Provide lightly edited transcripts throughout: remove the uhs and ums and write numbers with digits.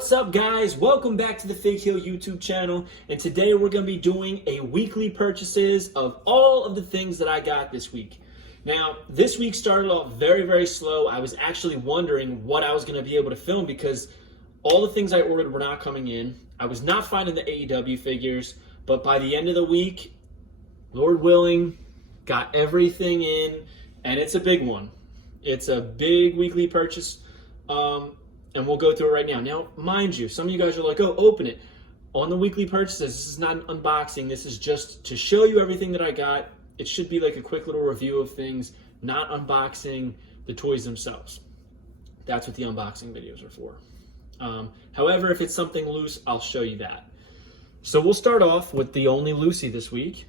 What's up, guys? Welcome back to the Fig Heel YouTube channel, and today we're going to be doing a weekly purchases of all of the things that I got this week. Now, this week started off very slow. I was actually wondering what I was going to be able to film because all the things I ordered were not coming in. I was not finding the AEW figures, but by the end of the week, Lord willing, got everything in, and it's a big one. It's a big weekly purchase. And we'll go through it right now. Now, mind you, some of you guys are like, oh, open it. On the weekly purchases, this is not an unboxing. This is just to show you everything that I got. It should be like a quick little review of things, not unboxing the toys themselves. That's what the unboxing videos are for. However, if it's something loose, I'll show you that. So we'll start off with the only loosey this week.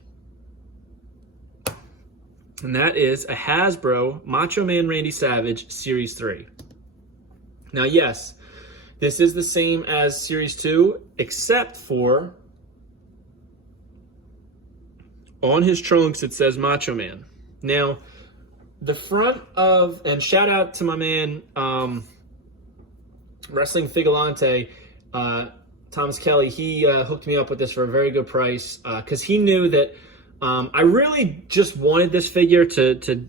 And that is a Hasbro Macho Man Randy Savage Series 3. Now, yes, this is the same as Series 2, except for on his trunks it says Macho Man. Now, the front of, and shout out to my man, Wrestling Figolante, Thomas Kelly, he hooked me up with this for a very good price because he knew that I really just wanted this figure to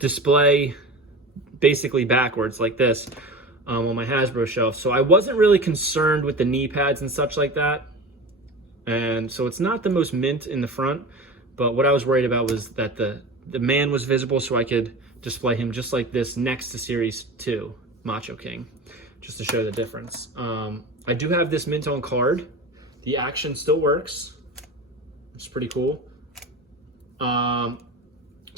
display basically backwards like this. On my Hasbro shelf. So I wasn't really concerned with the knee pads and such like that. And so it's not the most mint in the front, but what I was worried about was that the man was visible so I could display him just like this next to Series 2, Macho King, just to show the difference. I do have this mint on card. The action still works. It's pretty cool. So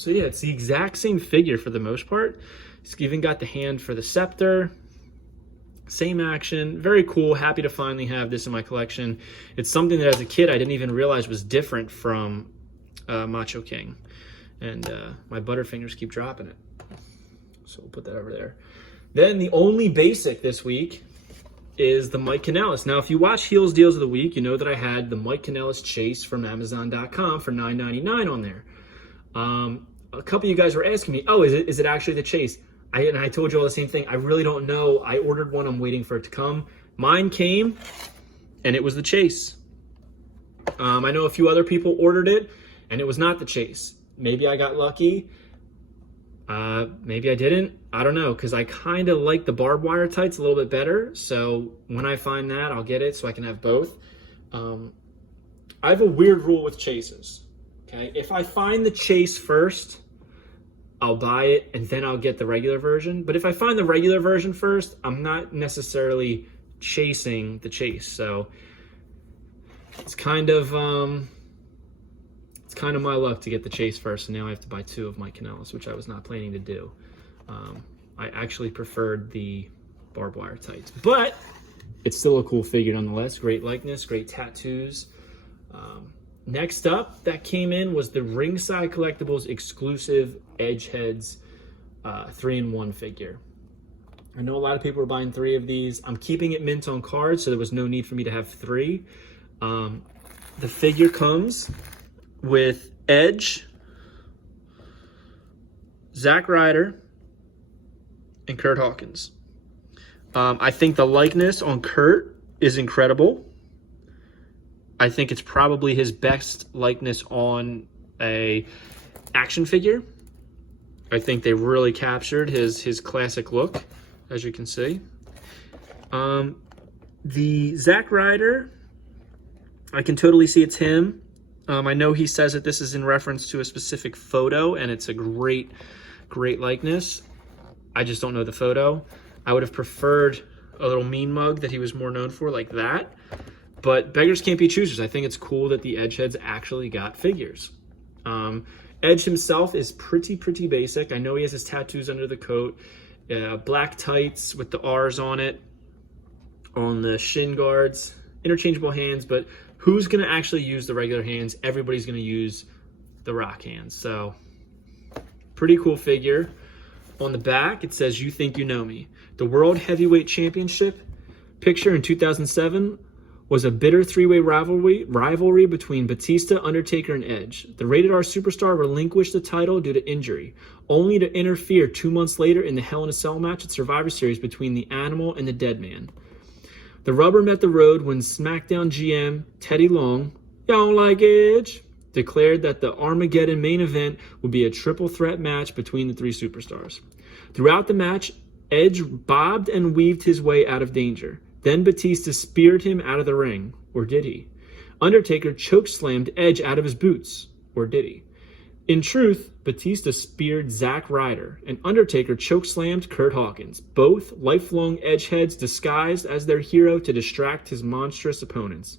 yeah, it's the exact same figure for the most part. It's even got the hand for the scepter. Same action, very cool. Happy to finally have this in my collection. It's something that as a kid I didn't even realize was different from Macho King. And my Butterfingers keep dropping it. So we'll put that over there. Then the only basic this week is the Mike Kanellis. Now, if you watch Heels Deals of the Week, you know that I had the Mike Kanellis Chase from Amazon.com for $9.99 on there. A couple of you guys were asking me, oh, is it actually the Chase? I told you all the same thing. I really don't know. I ordered one. I'm waiting for it to come. Mine came, and it was the Chase. I know a few other people ordered it, and it was not the Chase. Maybe I got lucky. Maybe I didn't. I don't know, because I kind of like the barbed wire tights a little bit better. So when I find that, I'll get it so I can have both. I have a weird rule with Chases. Okay, if I find the Chase first, I'll buy it and then I'll get the regular version. But if I find the regular version first, I'm not necessarily chasing the Chase. So it's kind of my luck to get the Chase first, and now I have to buy two of my Kanellis, which I was not planning to do. I actually preferred the barbed wire tights, but it's still a cool figure nonetheless. Great likeness, great tattoos. Next up that came in was the Ringside Collectibles exclusive Edgeheads 3-in-1 figure. I know a lot of people are buying 3 of these. I'm keeping it mint on card, so there was no need for me to have 3. The figure comes with Edge, Zack Ryder, and Kurt Hawkins. I think the likeness on Kurt is incredible. I think it's probably his best likeness on a action figure. I think they really captured his classic look, as you can see. The Zack Ryder, I can totally see it's him. I know he says that this is in reference to a specific photo, and it's a great likeness. I just don't know the photo. I would have preferred a little mean mug that he was more known for, like that. But beggars can't be choosers. I think it's cool that the Edgeheads actually got figures. Edge himself is pretty basic. I know he has his tattoos under the coat. Black tights with the R's on it. On the shin guards. Interchangeable hands, but who's going to actually use the regular hands? Everybody's going to use the rock hands. So, pretty cool figure. On the back, it says, "You think you know me." The World Heavyweight Championship picture in 2007 was a bitter 3-way rivalry between Batista, Undertaker, and Edge. The Rated R superstar relinquished the title due to injury, only to interfere 2 months later in the Hell in a Cell match at Survivor Series between the Animal and the Dead Man. The The rubber met the road when SmackDown GM Teddy Long, y'all like Edge, declared that the Armageddon main event would be a triple threat match between the three superstars. Throughout the match, Edge bobbed and weaved his way out of danger. Then Batista speared him out of the ring, or did he? Undertaker chokeslammed Edge out of his boots, or did he? In truth, Batista speared Zack Ryder, and Undertaker chokeslammed Kurt Hawkins, both lifelong Edgeheads disguised as their hero to distract his monstrous opponents.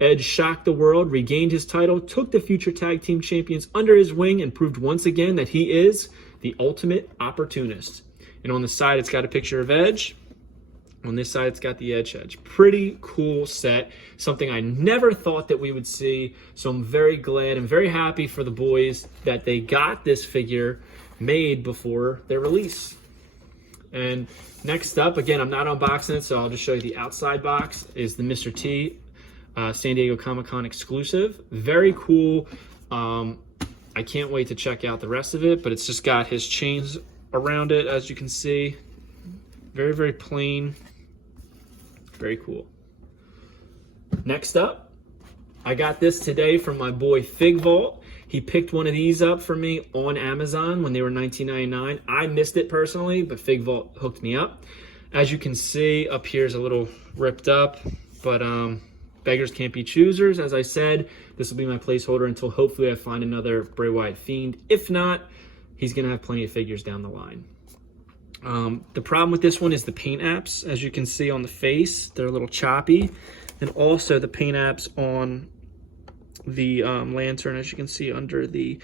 Edge shocked the world, regained his title, took the future tag team champions under his wing, and proved once again that he is the ultimate opportunist. And on the side, it's got a picture of Edge. On this side, it's got the Edgeheads. Pretty cool set. Something I never thought that we would see. So I'm very glad and very happy for the boys that they got this figure made before their release. And next up, again, I'm not unboxing it, so I'll just show you the outside box, is the Mr. T San Diego Comic-Con exclusive. Very cool. I can't wait to check out the rest of it, but it's just got his chains around it, as you can see. Very, very plain. Very cool. Next up, I got this today from my boy Fig Vault. He picked one of these up for me on Amazon when they were $19.99. I missed it personally, but Fig Vault hooked me up. As you can see, up here is a little ripped up, but beggars can't be choosers. As I said, this will be my placeholder until hopefully I find another Bray Wyatt Fiend. If not, he's going to have plenty of figures down the line. The problem with this one is the paint apps. As you can see on the face, they're a little choppy. And also the paint apps on the lantern, as you can see under the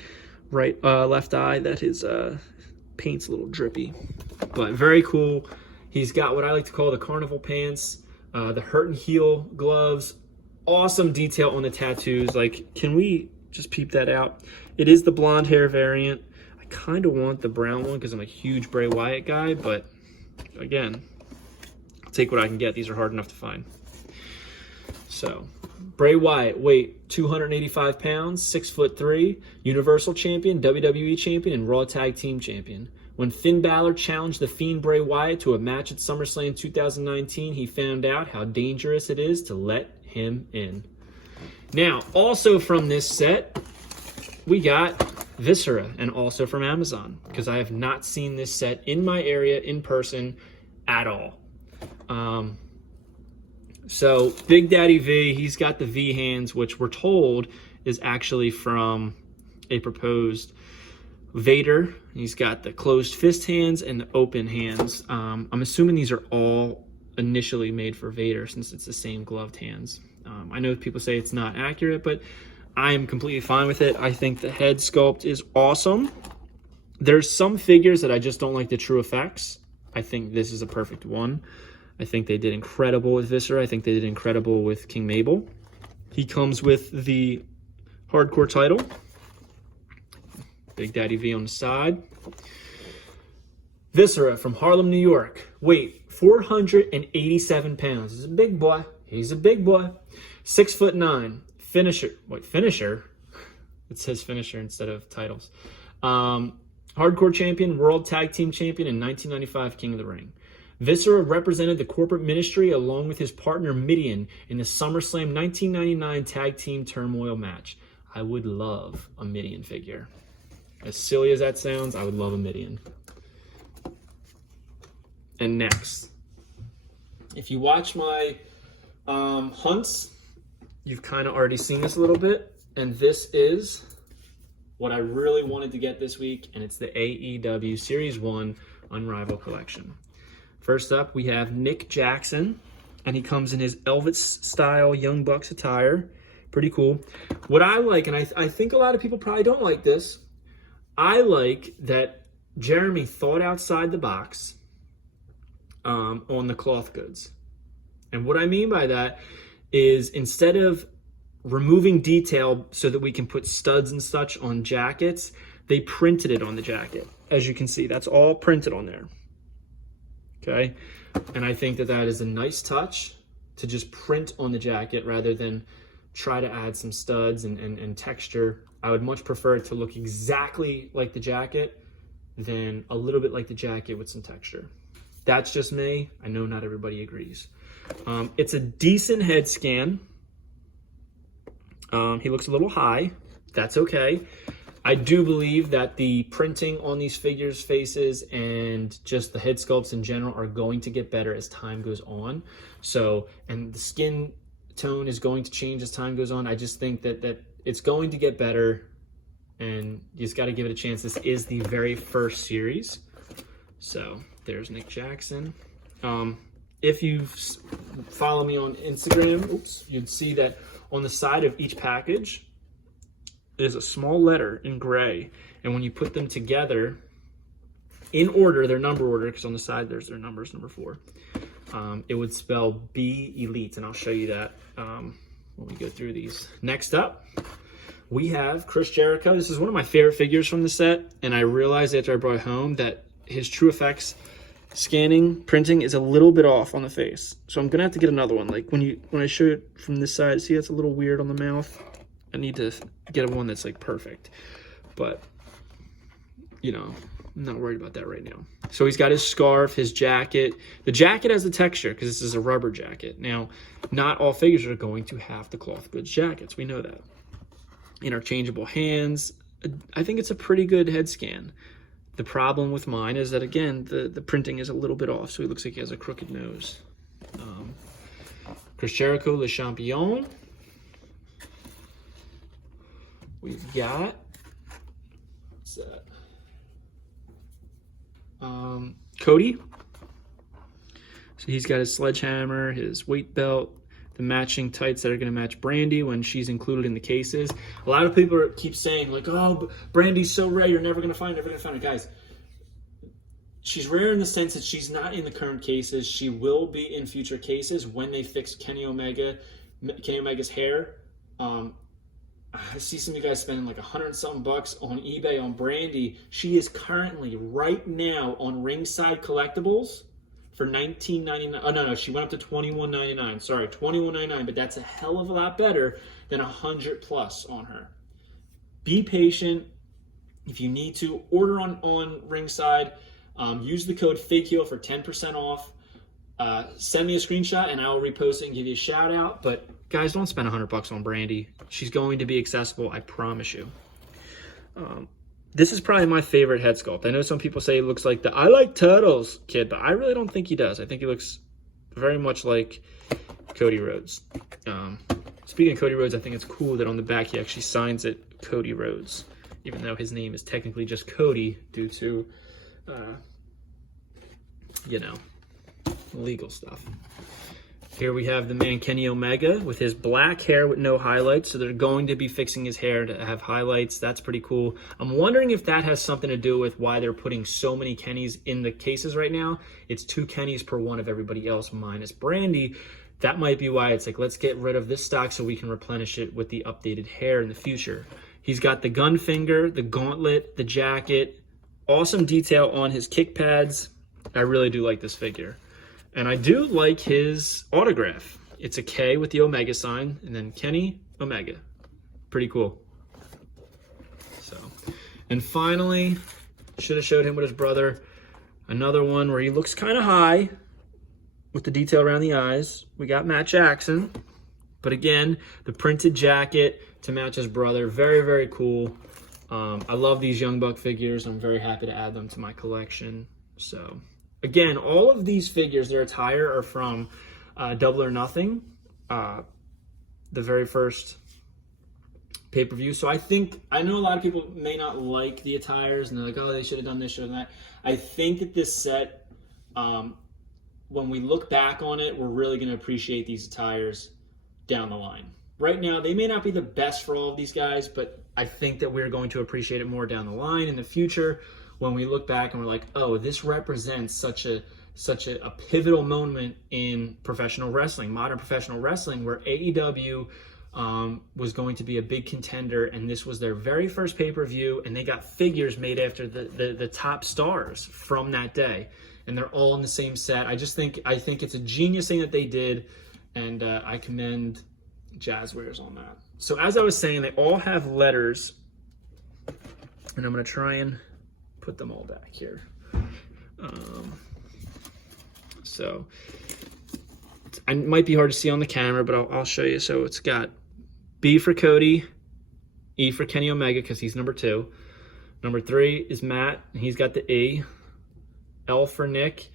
left eye, that his paint's a little drippy. But very cool. He's got what I like to call the carnival pants, the hurt and heel gloves. Awesome detail on the tattoos. Like, can we just peep that out? It is the blonde hair variant. I kind of want the brown one because I'm a huge Bray Wyatt guy, but again, I'll take what I can get. These are hard enough to find. So, Bray Wyatt, weight 285 pounds, 6'3", Universal Champion, WWE Champion, and Raw Tag Team Champion. When Finn Balor challenged the Fiend Bray Wyatt to a match at SummerSlam 2019, he found out how dangerous it is to let him in. Now, also from this set, we got Viscera, and also from Amazon, because I have not seen this set in my area in person at all. So Big Daddy V, he's got the V hands, which we're told is actually from a proposed Vader. He's got the closed fist hands and the open hands. I'm assuming these are all initially made for Vader since it's the same gloved hands. I know people say it's not accurate, but I am completely fine with it. I think the head sculpt is awesome. There's some figures that I just don't like the true effects. I think this is a perfect one. I think they did incredible with Viscera. I think they did incredible with King Mabel. He comes with the hardcore title. Big Daddy V on the side. Viscera from Harlem, New York. Weight 487 pounds. He's a big boy. He's a big boy. 6'9". Finisher. Wait, finisher? It says finisher instead of titles. Hardcore champion, World Tag Team Champion, and 1995 King of the Ring. Viscera represented the corporate ministry along with his partner Mideon in the SummerSlam 1999 Tag Team Turmoil match. I would love a Mideon figure. As silly as that sounds, I would love a Mideon. And next, if you watch my hunts, you've kind of already seen this a little bit, and this is what I really wanted to get this week, and it's the AEW Series 1 Unrivaled Collection. First up, we have Nick Jackson, and he comes in his Elvis-style Young Bucks attire. Pretty cool. What I like, and I think a lot of people probably don't like this, I like that Jeremy thought outside the box on the cloth goods. And what I mean by that is instead of removing detail so that we can put studs and such on jackets, they printed it on the jacket. As you can see, that's all printed on there. Okay? And I think that that is a nice touch to just print on the jacket rather than try to add some studs and texture. I would much prefer it to look exactly like the jacket than a little bit like the jacket with some texture. That's just me. I know not everybody agrees. It's a decent head scan. He looks a little high. That's okay. I do believe that the printing on these figures' faces and just the head sculpts in general are going to get better as time goes on. So, and the skin tone is going to change as time goes on. I just think that it's going to get better, and you just got to give it a chance. This is the very first series. So there's Nick Jackson. If you follow me on Instagram, you'd see that on the side of each package is a small letter in gray, and when you put them together in order, their number order, because on the side there's their numbers, number 4, it would spell B Elite, and I'll show you that when we go through these. Next up, we have Chris Jericho. This is one of my favorite figures from the set, and I realized after I brought it home that his True Effects scanning, printing is a little bit off on the face. So I'm gonna have to get another one. Like when I show it from this side, see that's a little weird on the mouth. I need to get one that's like perfect. But, you know, I'm not worried about that right now. So he's got his scarf, his jacket. The jacket has the texture because this is a rubber jacket. Now, not all figures are going to have the cloth goods jackets. We know that. Interchangeable hands. I think it's a pretty good head scan. The problem with mine is that, again, the printing is a little bit off, so he looks like he has a crooked nose. Chris Jericho, Le Champion. We've got, what's that? Cody. So he's got his sledgehammer, his weight belt, the matching tights that are going to match Brandi when she's included in the cases. A lot of people keep saying, like, oh, Brandi's so rare, you're never going to find her. Guys, she's rare in the sense that she's not in the current cases. She will be in future cases when they fix Kenny Omega's hair. I see some of you guys spending like $100-something on eBay on Brandi. She is currently, right now, on Ringside Collectibles for $19.99. Oh, no, she went up to $21.99. Sorry, $21.99, but that's a hell of a lot better than $100+ on her. Be patient. If you need to, order on Ringside. Use the code FAKEHEAL for 10% off. Send me a screenshot and I will repost it and give you a shout out. But guys, don't spend $100 on Brandi. She's going to be accessible, I promise you. This is probably my favorite head sculpt. I know some people say it looks like the I Like Turtles kid, but I really don't think he does. I think he looks very much like Cody Rhodes. Speaking of Cody Rhodes, I think it's cool that on the back he actually signs it Cody Rhodes, even though his name is technically just Cody due to, you know, legal stuff. Here we have the man Kenny Omega with his black hair with no highlights. So they're going to be fixing his hair to have highlights. That's pretty cool. I'm wondering if that has something to do with why they're putting so many Kennys in the cases right now. It's 2 Kennys per one of everybody else minus Brandi. That might be why it's like, let's get rid of this stock so we can replenish it with the updated hair in the future. He's got the gun finger, the gauntlet, the jacket. Awesome detail on his kick pads. I really do like this figure. And I do like his autograph. It's a K with the Omega sign, and then Kenny Omega. Pretty cool. So, and finally, should have showed him with his brother. Another one where he looks kind of high with the detail around the eyes. We got Matt Jackson. But again, the printed jacket to match his brother. Very, very cool. I love these Young Buck figures. I'm very happy to add them to my collection. So, again, all of these figures, their attire are from Double or Nothing, the very first pay-per-view. So I know a lot of people may not like the attires, and they're like, oh, they should have done this, should have done that. I think that this set, when we look back on it, we're really going to appreciate these attires down the line. Right now, they may not be the best for all of these guys, but I think that we're going to appreciate it more down the line in the future, when we look back and we're like, oh, this represents such a pivotal moment in professional wrestling, modern professional wrestling, where AEW was going to be a big contender, and this was their very first pay-per-view, and they got figures made after the top stars from that day, and they're all in the same set. I think it's a genius thing that they did, and I commend Jazzwares on that. So as I was saying, they all have letters, and I'm going to try and put them all back here. So it's it might be hard to see on the camera, but I'll show you. So it's got B for Cody, E for Kenny Omega because he's number 2. Number 3 is Matt, and he's got the E. L for Nick.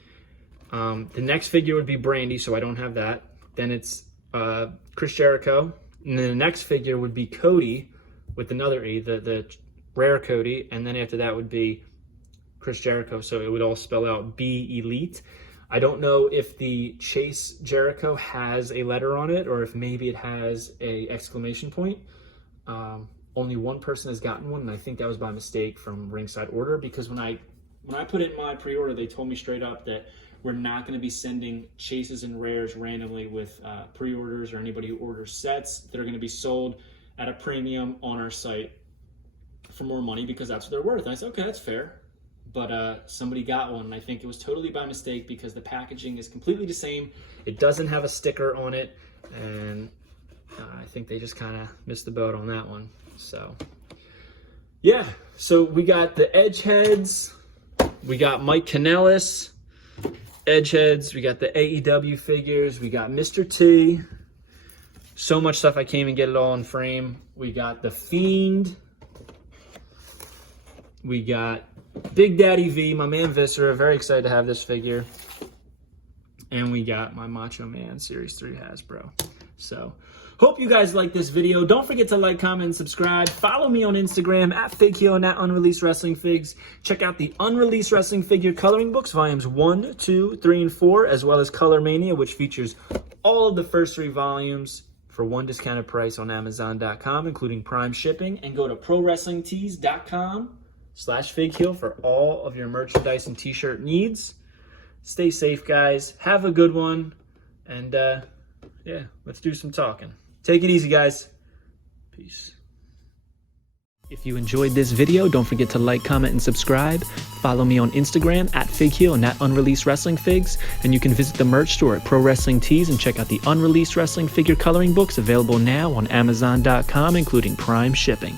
The next figure would be Brandi, so I don't have that. Then it's Chris Jericho. And then the next figure would be Cody with another E, the rare Cody. And then after that would be Chris Jericho, so it would all spell out B Elite. I don't know if the Chase Jericho has a letter on it or if maybe it has a exclamation point. Only one person has gotten one, and I think that was by mistake from Ringside Order, because when I put in my pre-order, they told me straight up that we're not going to be sending Chases and Rares randomly with pre-orders or anybody who orders sets. They're going to be sold at a premium on our site for more money because that's what they're worth. And I said, okay, that's fair. But somebody got one, and I think it was totally by mistake because the packaging is completely the same. It doesn't have a sticker on it, and I think they just kind of missed the boat on that one. So, yeah. So we got the Edgeheads. We got Mike Kanellis. Edgeheads. We got the AEW figures. We got Mr. T. So much stuff, I can't even get it all in frame. We got the Fiend. We got Big Daddy V, my man Viscera. Very excited to have this figure. And we got my Macho Man Series 3 Hasbro. So, hope you guys like this video. Don't forget to like, comment, and subscribe. Follow me on Instagram at FigHero and at Unreleased Wrestling Figs. Check out the Unreleased Wrestling Figure Coloring Books, volumes 1, 2, 3, and 4, as well as Color Mania, which features all of the first 3 volumes for one discounted price on Amazon.com, including Prime shipping. And go to ProWrestlingTees.com/FigHero for all of your merchandise and t-shirt needs. Stay safe, guys. Have a good one. And, yeah, let's do some talking. Take it easy, guys. Peace. If you enjoyed this video, don't forget to like, comment, and subscribe. Follow me on Instagram at FigHero and at Unreleased Wrestling Figs. And you can visit the merch store at Pro Wrestling Tees and check out the Unreleased Wrestling Figure Coloring Books available now on Amazon.com, including Prime shipping.